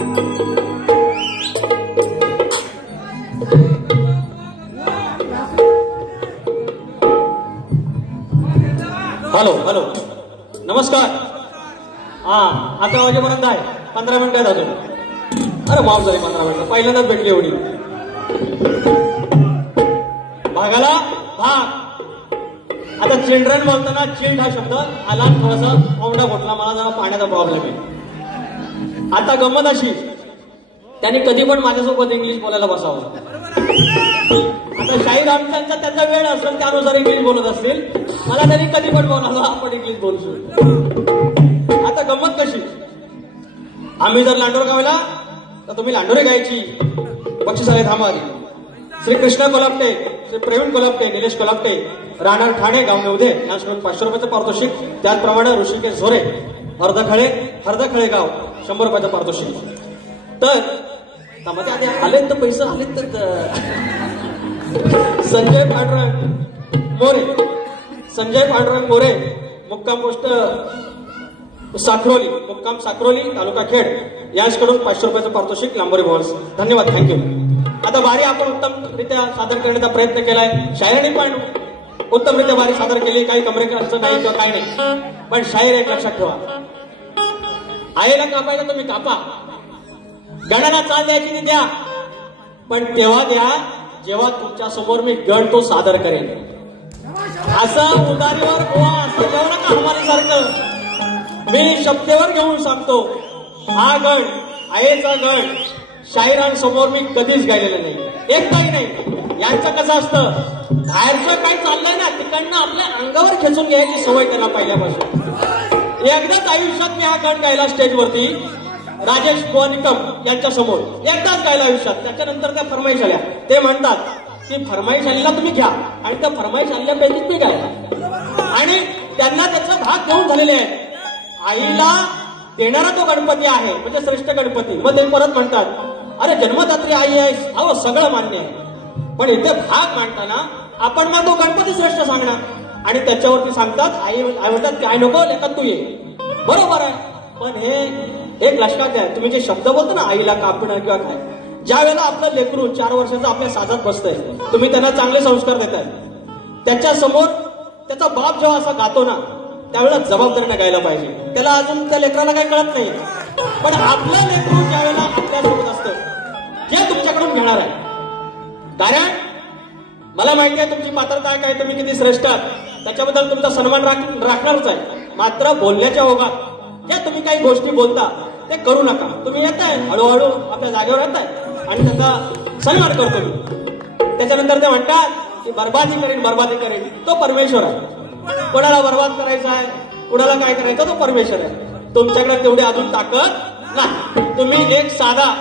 Hello hello नमस्कार. हा आता वाजेपर्यंत आहे 15 मिनिटात अजून. अरे माफ झाली 15 मिनिटं पहिल्यांदाच भेटली एवढी. भागाला भाग. आता चिल्ड्रन बोलताना चिल्ड हा शब्द आला थोडासा औंढा फुटला मला जरा पाण्याचा प्रॉब्लेम आहे. आता गंमत अशी त्यांनी कधी पण माझ्यासोबत इंग्लिश बोलायला बसावं. आता शाहीर आमच्यांचा त्यांचा वेळ असेल त्यानुसार इंग्लिश बोलत असतील. मला त्यांनी कधी पण बोलावं आपण इंग्लिश बोलतो. आता गंमत कशी आम्ही जर लांडोर गावला तर तुम्ही लांडोरे गायची बक्षिसाला थांबा. श्री कृष्ण कोलापटे, श्री प्रवीण कोलापटे, निलेश कोलापटे, राहणार ठाणे, गाव नवधे यांच्याकडून 500 रुपयाचं पारितोषिक. त्याचप्रमाणे ऋषिकेश झोरे, हरदखळे गाव 100 रुपयाचं पारितोषिक. तर त्यामध्ये आधी आलेत तर पैसे आलेत तर संजय पांडुरंग मोरे मुक्काम पोस्ट साखरोली तालुका खेड यांच्याकडून 500 रुपयाचं पारितोषिक लांबोरी भवन्स. धन्यवाद, थँक्यू. आता बारी आपण उत्तमरित्या सादर करण्याचा प्रयत्न केलाय. शायरांनी पण उत्तमरित्या बारी सादर केली. काही कमरेकरांचं नाही किंवा काही नाही. पण शायर एक लक्षात ठेवा, आईला कापायला तुम्ही कापा, गणाला चाल द्यायची ती द्या, पण तेव्हा द्या जेव्हा तुमच्या समोर मी गण तो सादर करेन. असं उदारीवर गोवा असं घेऊ नका हमारीसारखं. मी शब्देवर घेऊन सांगतो, हा गण आईचा गण शाहिरांसमोर मी कधीच गायलेला नाही, एकदाही नाही. यांचं कसं असतं, बाहेरचं काय चाललंय ना तिकडनं आपल्या अंगावर खेचून घ्यायची सवय त्यांना पहिल्यापासून. एकदाच आयुष्यात मी हा गण गायला स्टेजवरती राजेश निकम यांच्या समोर एकदाच गायला आयुष्यात. त्याच्यानंतर त्या फरमाईश आल्या. ते म्हणतात की फरमाईश आलेला तुम्ही घ्या आणि त्या फरमाईश आल्यापैकीच मी गायला. आणि त्यांना त्याचा भाग घेऊन झालेले आहे. आईला देणारा तो गणपती आहे म्हणजे श्रेष्ठ गणपती. मग ते परत म्हणतात, अरे जन्मदात्री आई आहे, अहो सगळं मान्य आहे, पण इथे भाग मांडताना आपण मग तो गणपती श्रेष्ठ सांगणार. आणि त्याच्यावरती सांगतात आई म्हणतात की आई नको लेखा तू ये. बरोबर आहे, पण हे एक लक्षात घ्या, तुम्ही जे शब्द बोलतो ना आईला कापणं किंवा काय, ज्या वेळेला आपलं लेकरू 4 वर्षाचं आपल्या साजात बसतंय, तुम्ही त्यांना चांगले संस्कार देताय, त्याच्या समोर त्याचा बाप जेव्हा असा गातो ना त्यावेळेला जबाबदारीने गायला पाहिजे. त्याला अजून त्या लेकराला काही कळत नाही. पण आपलं लेकरू ज्या वेळेला आपल्यासोबत असतं, जे तुमच्याकडून घेणार आहे, कारण मला माहिती आहे तुमची पात्रता काय, तुम्ही किती श्रेष्ठ आहात, त्याच्याबद्दल तुमचा सन्मान राखणारच आहे. मात्र बोलण्याच्या ओघात ज्या तुम्ही काही गोष्टी बोलता ते करू नका. तुम्ही येताय हळूहळू आपल्या जागेवर येताय आणि त्याचा सन्मान करतो मी. त्याच्यानंतर ते म्हणतात की बर्बादी करेन तो परमेश्वर आहे. कोणाला बर्बाद करायचा आहे, कुणाला काय करायचं तो परमेश्वर आहे. तुमच्याकडे तेवढी अजून ताकद नाही. तुम्ही एक साधा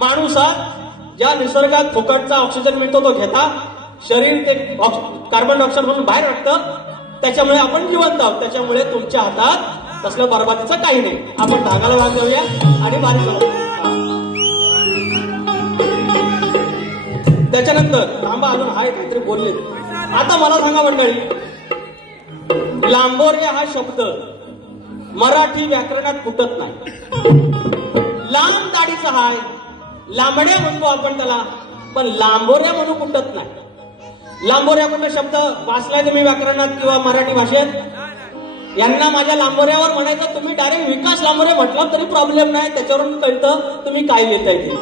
माणूस आहात, ज्या निसर्गात फुकटचा ऑक्सिजन मिळतो तो घेता, शरीर ते कार्बन डायऑक्साईड म्हणून बाहेर टाकतं, त्याच्यामुळे आपण जिवंत आहोत. त्याच्यामुळे तुमच्या हातात तसलं बरबादीचं काही नाही. आपण धागाला भाग देऊया आणि बारी करू. त्याच्यानंतर थांबा अजून हाय काहीतरी बोलले. आता मला सांगा मंडळी, लांबोरे हा शब्द मराठी व्याकरणात फुटत नाही. लांब दाढीचा हाय, लांबड्या म्हणतो आपण त्याला, पण लांबोऱ्या म्हणून फुटत नाही. लांबोऱ्या म्हणून शब्द वाचलाय तुम्ही व्याकरणात किंवा मराठी भाषेत? यांना माझ्या लांबोऱ्यावर म्हणायचं, तुम्ही डायरेक्ट विकास लांबोरे म्हटलं तरी प्रॉब्लेम नाही, त्याच्यावरून कळतं तुम्ही काय लिहिताय ते.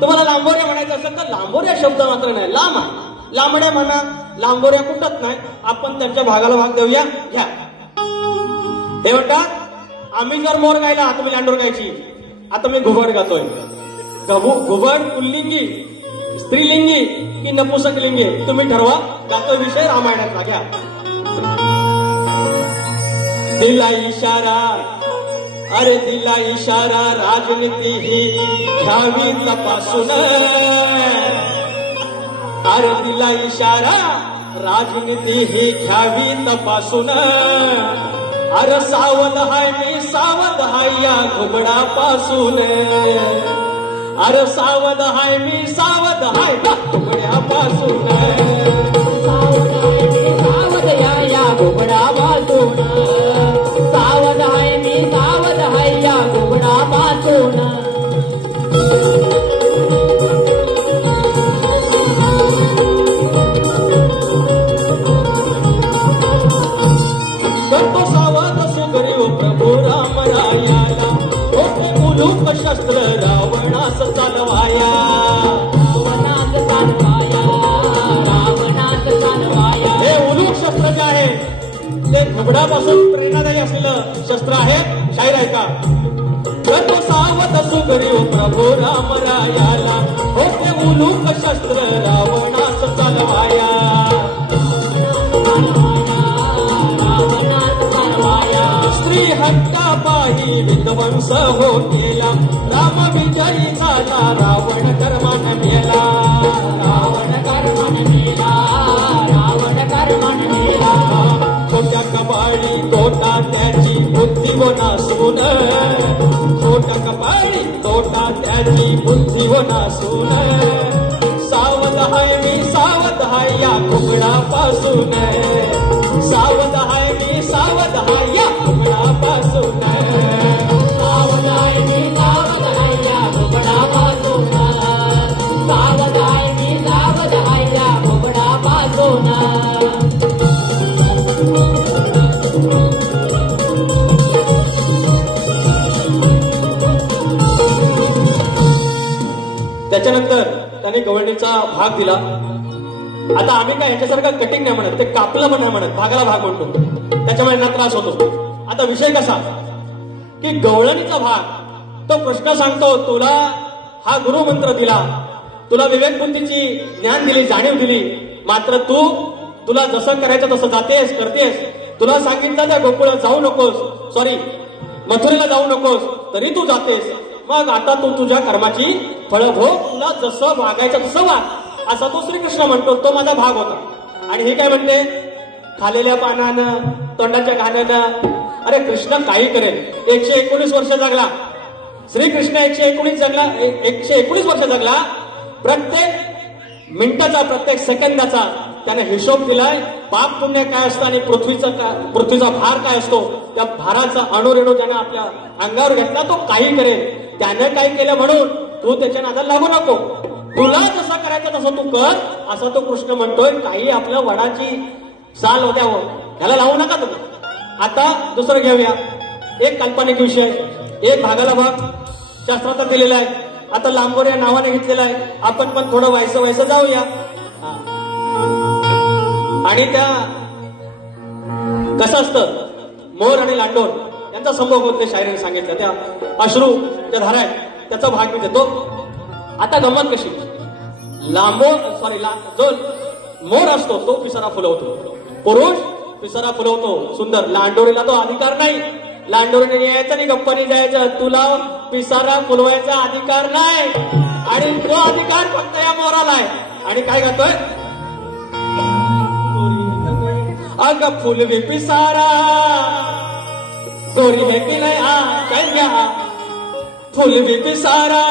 तुम्हाला लांबोऱ्या म्हणायचं असेल तर लांबोऱ्या शब्द मात्र नाही, लांब लांबड्या म्हणा, लांबोऱ्या कुठत नाही. आपण त्यांच्या भागाला भाग देऊया. घ्या. ते म्हणतात आम्ही जर मोर गायला तुम्ही लांडोर गायची. आता मी घुबड गातोय. घुबड पुल्लिंगी, स्त्रीलिंगी की नपुसकलिंगी तुम्ही ठरवा. गातो विषय रामायणातला. घ्या. दिला इशारा, अरे दिला इशारा, राजनीती ही घ्यावी तपासून. अरे दिला इशारा, राजनीती ही घ्यावी तपासून. अरे सावध हाय मी सावध हाय या घुबडापासून. अरे सावध हाय मी सावध हाय या घुबड्यापासून. सावध हाय मी सावध या घुबडापासून. सावध हाय मी सावध हाय या घुबडापासून. शस्त्र रावणास चालवाया, रावणास चालवाया, रावणास चालवाया. हे उलूक शस्त्र जे आहे ते घुबडापासून प्रेरणादायी असलेलं शस्त्र आहे. शाहीर आहे का? प्रभू सावध सुग्रीव प्रभू राम रायाला, हो ते उलूक शस्त्र रावणास चालवाया. स्त्री हत्या पाही विध्वंस हो केला, राम विजयी झाला रावण कर्माने मेला, रावण कर्माने मेला, रावण कर्माने मेला. छोट्या कपाळी तोटा त्याची बुद्धी व नासून, छोट्या कपाळी तोटा त्याची बुद्धी व नासून. सावध हाय मी सावध हाय या घुबडापासून, सावध हाय मी सावध हाय या घुबडापासून, सावध आहे मी सावध आहे या घुबडापासून, सावध आहे मी सावध आहे या घुबडापासून. त्याच्यानंतर त्याने गवळणीचा भाग दिला. आता आम्ही काय ह्याच्यासारखं कटिंग नाही म्हणत, ते कापलं पण नाही म्हणत, भागाला भाग म्हणतो, त्याच्यामुळे ना त्रास होतो. आता विषय कसा की गवळणीचा भाग तो कृष्ण सांगतो, तुला हा गुरुमंत्र दिला, तुला विवेक बुद्धीची ज्ञान दिली, जाणीव दिली, मात्र तुला जसं करायचं तसं जातेस करतेस. तुला सांगितलं त्या गोकुळात जाऊ नकोस, सॉरी मथुरेला जाऊ नकोस, तरी तू जातेस. मग आता तू तुझ्या कर्माची फळं भोग, तुला जसं वागायचं तसं वाग, असा तो श्रीकृष्ण म्हणतो. तो माझा भाग होता. आणि हे काय म्हणते, खालेल्या पानानं तोंडाच्या घाण्यानं. अरे कृष्ण काही करेल. 119 वर्ष जगला श्रीकृष्ण, 119 वर्ष जगला. प्रत्येक मिनिटाचा प्रत्येक सेकंदाचा त्याने हिशोब दिलाय. पाप पुण्य काय असतं आणि पृथ्वीचा भार काय असतो, त्या भाराचा अणुरेणू त्याने आपल्या अंगावर घेतला. तो काही करेल. त्यानं काय केलं म्हणून तू त्याच्या नादाला लागू नको, तुला जसं करायचं तसं तू कर, असं तो कृष्ण म्हणतोय. काही आपल्या वडाची साल होत्या हो, त्याला लावू नका तुम्ही. आता दुसरं घेऊया, एक काल्पनिक विषय, एक भागाला भाग शास्त्रात दिलेला आहे. आता लांबोर या नावाने घेतलेला आहे. आपण पण थोडं व्हायचं जाऊया. आणि त्या कसं असतं, मोर आणि लांडोर यांचा संभोग होते. शायरीने सांगितलं त्या अश्रू त्या धारा आहेत, त्याचा भाग मी देतो. आता गंमत कशी, जो मोर असतो तो पिसारा फुलवतो, पुरुष पिसारा फुलवतो सुंदर. लांडोरीला तो अधिकार नाही. लांडोरीने यायचं आणि गप्पाने जायचं. तुला पिसारा फुलवायचा अधिकार नाही, आणि तो अधिकार फक्त या मोराला आहे. आणि काय गातोय, अग फुलवी पिसारा गोरी है की नाही कन्या, फुलवी पिसारा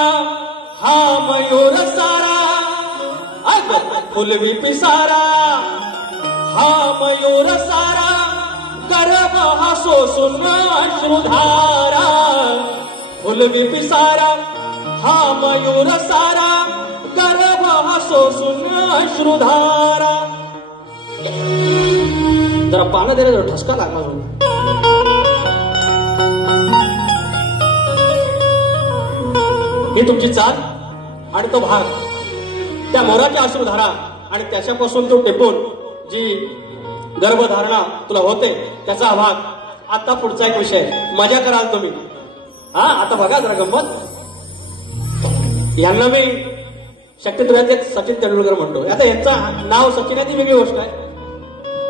हा मयूर सारा. अग फुलवी पिसारा हा मयूर सारा, गर्भ हा सोसून अश्रुधारा. फुलवी पिसारा हा मयूर सारा, गर्भ हा सोसून अश्रुधारा. जरा पानं दिलं जरा ठसका लागला. ही तुमची चाल आणि तो भाग, त्या मोराच्या अश्रुधारा आणि त्याच्यापासून तो टिपून जी गर्भधारणा तुला होते त्याचा भाग. आता पुढचा एक विषय, मजा कराल तुम्ही. आता बघा जरा गंमत. यांना मी शक्तिद्वयातले सचिन तेंडुलकर म्हणतो. आता यांचं नाव सचिन आहे ती वेगळी गोष्ट आहे.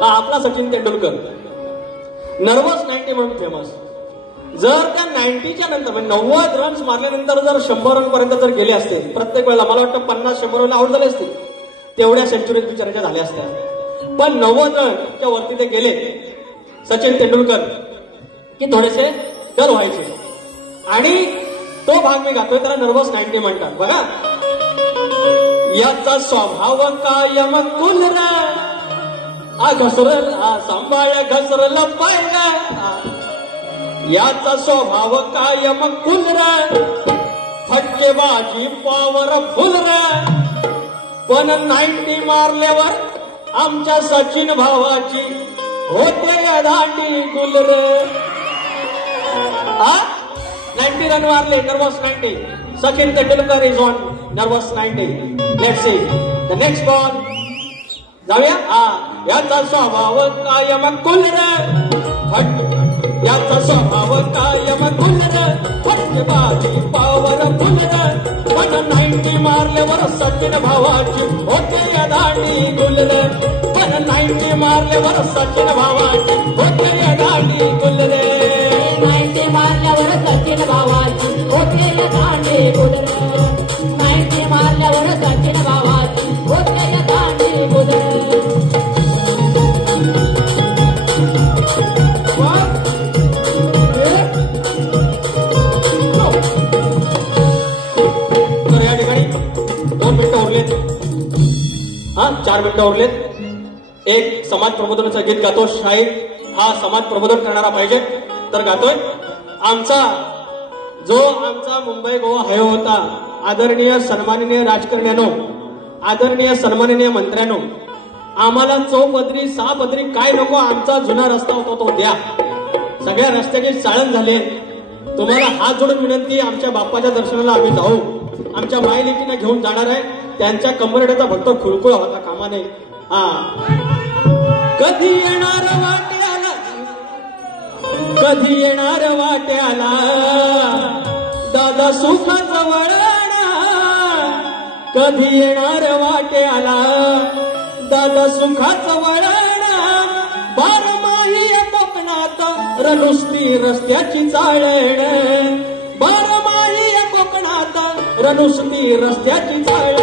आपला सचिन तेंडुलकर नर्वस 90 म्हणून फेमस. जर त्या 90च्या नंतर म्हणजे 90 रन्स मारल्यानंतर जर 100 रन पर्यंत जर गेले असते, प्रत्येक वेळेला मला वाटतं 50-100 रन आउट झाले असते, तेवढ्या सेंचुरीज बिचाराच्या झाल्या असत्या. पण 90 रनच्या वरती ते गेले सचिन तेंडुलकर की थोडेसे डल व्हायचे. आणि तो भाग मी गातोय, त्याला नर्वस 90 म्हणतात. बघा, याचा स्वभाव कायम कुलर, घसरला सांभाळ घसरला पाहिला. याचा स्वभाव कायम कुलर, फटकेबाजी पावर फुलर. पण 90 मारल्यावर आमच्या सचिन भावाची होते दांडी गुलर. 90 run मारले, nervous 90. Sachin Tendulkar is on nervous 90. Let's see the next ball. जाऊया. याचा स्वभाव कायम कुलर हट, याचा स्वभाव कायम कुलर फटकेबाजी पावर फुलर. पण 90 मारल्यावर सचिन भावाची होते या दांडी गुलर. पण 90 मारल्यावर सचिन भावाची होते या दांडी गुलर. 90 मारल्यावर सचिन भावाची होते या दांडी गुलर. 90 मारल्यावर सचिन भावाची होते या दांडी गुलर. तर या ठिकाणी 2 मिनिटं उरलेत. 4 मिनिटं उरलेत. एक समाज प्रबोधनाचं गीत गातो. शाहीर हा समाज प्रबोधन करणारा पाहिजे तर गातोय. आमचा मुंबई गोवा हायवे होता. आदरणीय सन्माननीय राजकारण्यानो, आदरणीय सन्माननीय मंत्र्यानो, आम्हाला चौपदरी 6 पदरी काय नको, आमचा जुना रस्ता होता तो द्या. सगळ्या रस्त्याची चाळण झाले. तुम्हाला हात जोडून विनंती, आमच्या बाप्पाच्या दर्शनाला आम्ही जाऊ. आमच्या मायलेकींना घेऊन जाणार आहे. त्यांच्या कंबरड्याचा भक्त खुलखुल होता कामा नये. कधी येणार वाट्याला, कधी येणार वाट्याला दादा सुखाचं वळण. कधी येणार वाट्याला दादा सुखाचं वळण. बारमाही कोकणात नुसती रस्त्याची चाळण. बारमाही कोकणात नुसती रस्त्याची चाळण.